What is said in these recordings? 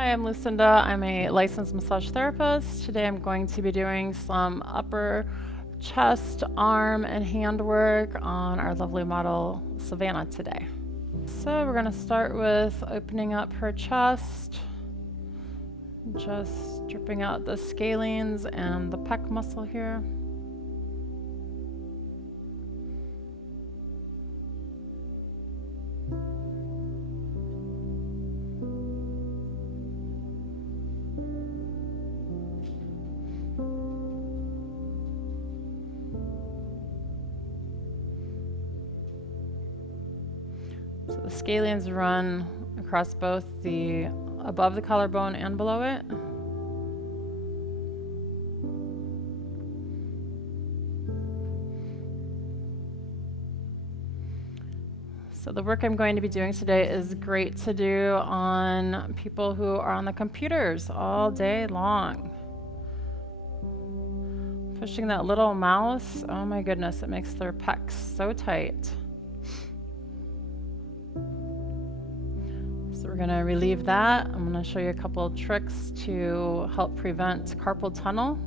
Hi, I'm Lucinda. I'm a licensed massage therapist. Today I'm going to be doing some upper chest, arm, and hand work on our lovely model, Savannah, today. So we're going to start with opening up her chest, just stripping out the scalenes and the pec muscle here. So the scalenes run across both the above the collarbone and below it. So the work I'm going to be doing today is great to do on people who are on the computers all day long. Pushing that little mouse, oh my goodness, it makes their pecs so tight. So we're going to relieve that. I'm going to show you a couple of tricks to help prevent carpal tunnel.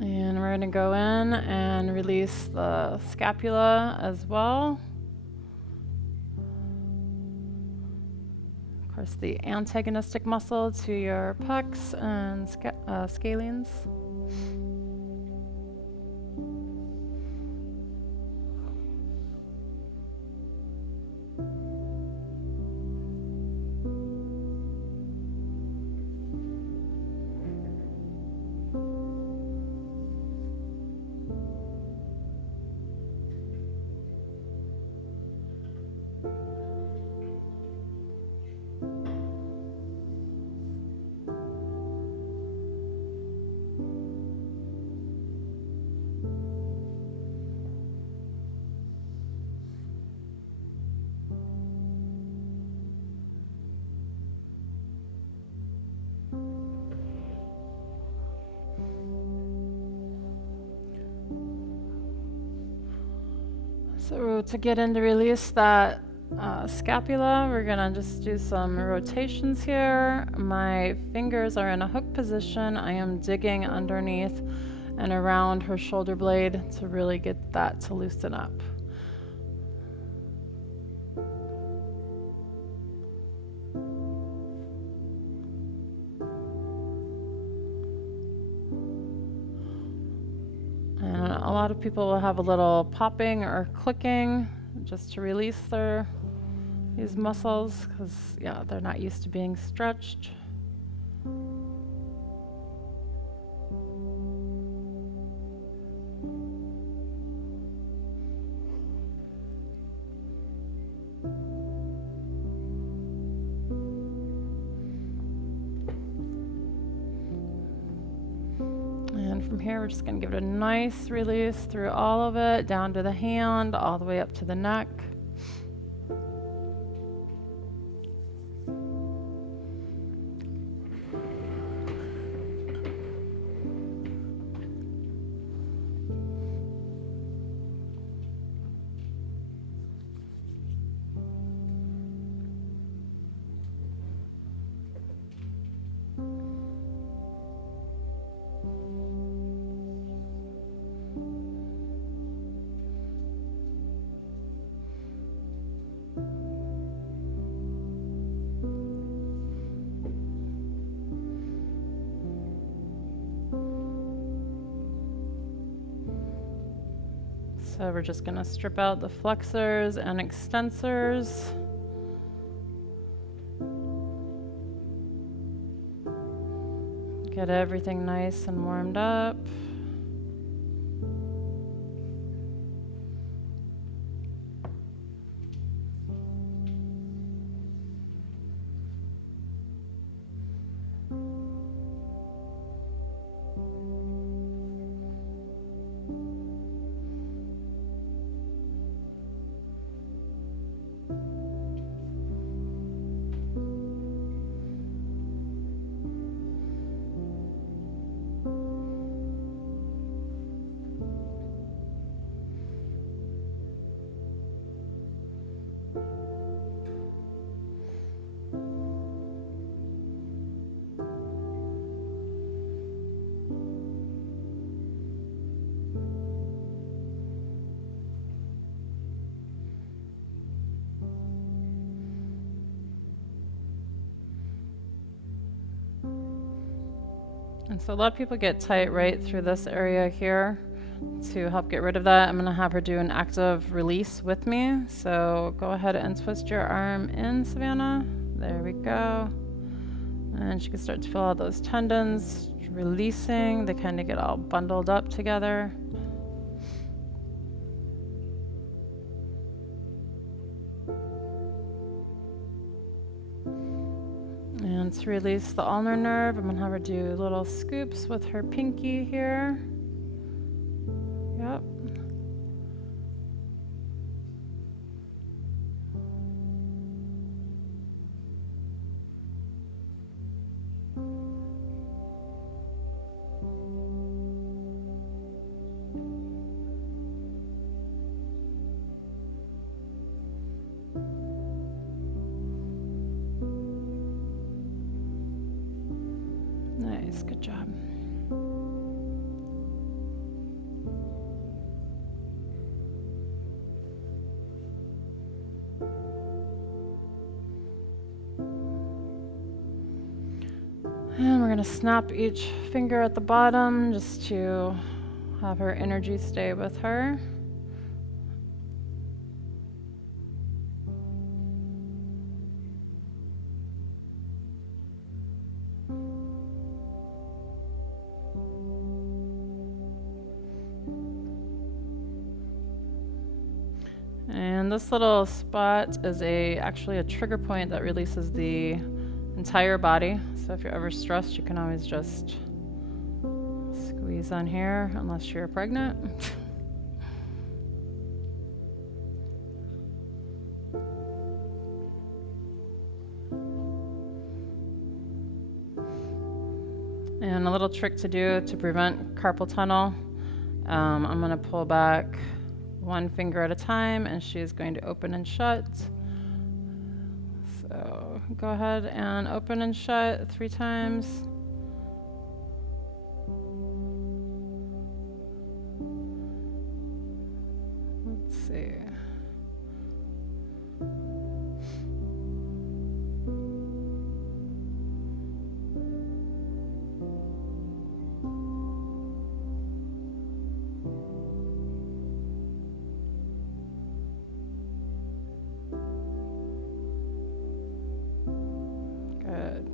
And we're going to go in and release the scapula as well. Of course, the antagonistic muscle to your pecs and scalenes. So to get in to release that scapula, we're gonna just do some rotations here. My fingers are in a hook position. I am digging underneath and around her shoulder blade to really get that to loosen up. And a lot of people will have a little popping or clicking just to release these muscles because, yeah, they're not used to being stretched. And from here, we're just going to give it a nice release through all of it, down to the hand, all the way up to the neck. So we're just going to strip out the flexors and extensors. Get everything nice and warmed up. And so a lot of people get tight right through this area here. To help get rid of that, I'm going to have her do an active release with me. So go ahead and twist your arm in, Savannah. There we go. And she can start to feel all those tendons releasing. They kind of get all bundled up together. And to release the ulnar nerve, I'm going to have her do little scoops with her pinky here. Yep. Nice, good job. And we're going to snap each finger at the bottom just to have her energy stay with her. And this little spot is actually a trigger point that releases the entire body. So if you're ever stressed, you can always just squeeze on here, unless you're pregnant. And a little trick to do to prevent carpal tunnel, I'm going to pull back one finger at a time, and she's going to open and shut. So go ahead and open and shut 3 times. Let's see. Good.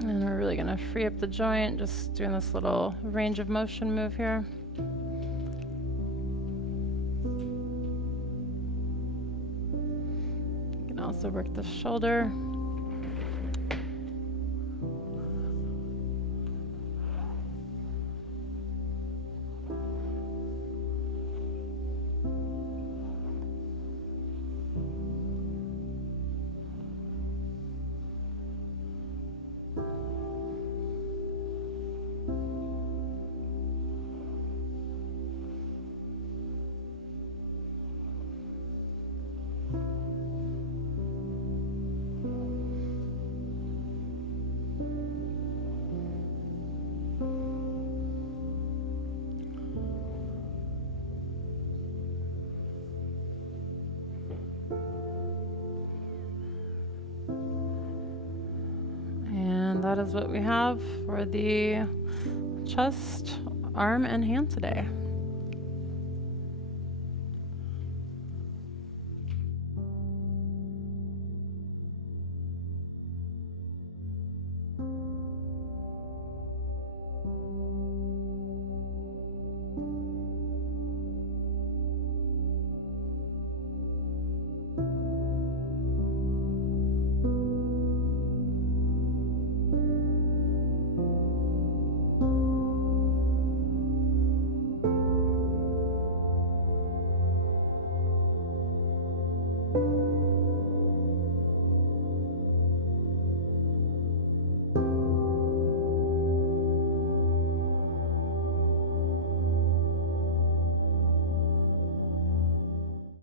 And we're really going to free up the joint, just doing this little range of motion move here. You can also work the shoulder. And that is what we have for the chest, arm, and hand today.